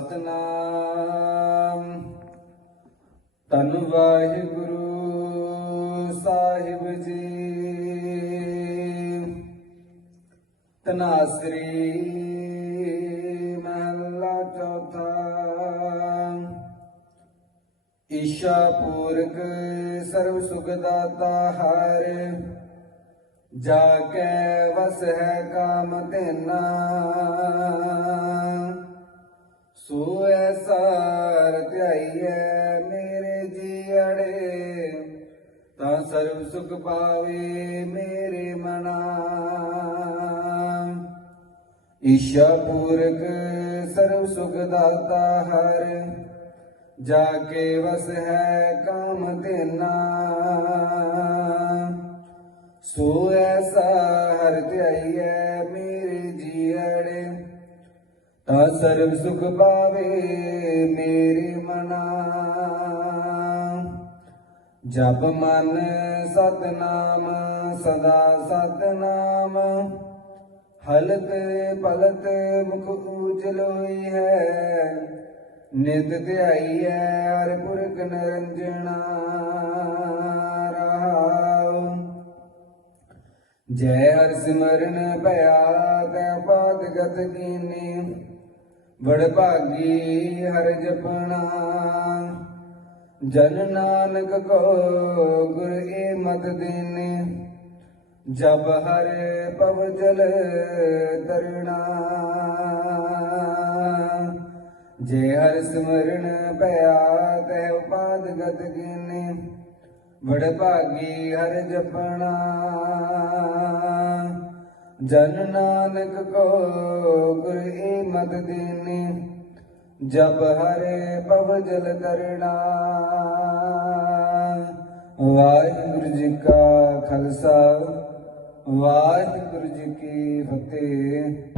ਸਤਨਾਮ। ਤਨ ਵਾਹਿਗੁਰੂ ਸਾਹਿਬ ਜੀ। ਤਨਾਸਰੀ ਮਹੱਲਾ ਚੌਥਾ। ਈਸ਼ਾ ਪੂਰਕ ਸਰਬ ਸੁਖ ਦਾਤਾ ਹਰਿ। ਜਾ ਕੇ ਵਸ ਹੈ ਕਾਮ ਤੇਨਾ ਸਰਬ ਸੁਖ ਪਾਵੇ ਮੇਰੇ ਮਨਾ। ਈਸ਼ਾ ਪੂਰਕ ਸਰਬ ਸੁਖ ਦਾਤਾ ਹਰਿ, ਜਾ ਕੇ ਵਸ ਹੈ ਕਾਮ ਤੇਨਾ ਸੋ ਐਸਾ ਹਰ ਧਿਆਈਐ, ਮੇਰੇ ਜੀੜੇ ਤਾ ਸਰਬ ਸੁਖ ਪਾਵੇ ਮੇਰੇ ਮਨਾ। ਜਪ ਮਨ ਸਤਨਾਮ, ਸਦਾ ਸਤਨਾਮ। ਹਲਤ ਪਲਤ ਮੁਖ ਉਜਲੋਈ ਹੈ। ਨਿਤ ਧਿਆਈ ਹੈ ਹਰ ਪੁਰਖ ਨਿਰੰਜਨਾ ਰਹਾਉ ਜੈ ਹਰ ਸਿਮਰਨ ਭਇਆ ਤੈ ਬਾਤ ਗਤ ਕੀਨੀ। ਵਡ ਭਾਗੀ ਹਰ ਜਪਣਾ। ਜਨ ਨਾਨਕ ਕੋ ਗੁਰ ਏ ਮਤ ਦੇਨੇ, ਜਬ ਹਰ ਪਵ ਜਲ ਤਰਣਾ। ਜੇ ਹਰ ਸਿਮਰਨ ਪਿਆ, ਤੈ ਉਪਾਦ ਗਤ ਕੀਨੇ, ਵਡ ਭਾਗੀ ਹਰ ਜਪਣਾ। ਜਨ ਨਾਨਕ ਕੋ ਗੁਰ ਏ ਮਤ ਦੇਨੇ ਜਬ ਹਰੇ ਪਵ ਜਲ ਕਰਣਾ। ਵਾਹਿਗੁਰੂ ਜੀ ਕਾ ਖਾਲਸਾ ਵਾਹਿਗੁਰੂ ਜੀ ਕੀ ਫਤਿਹ।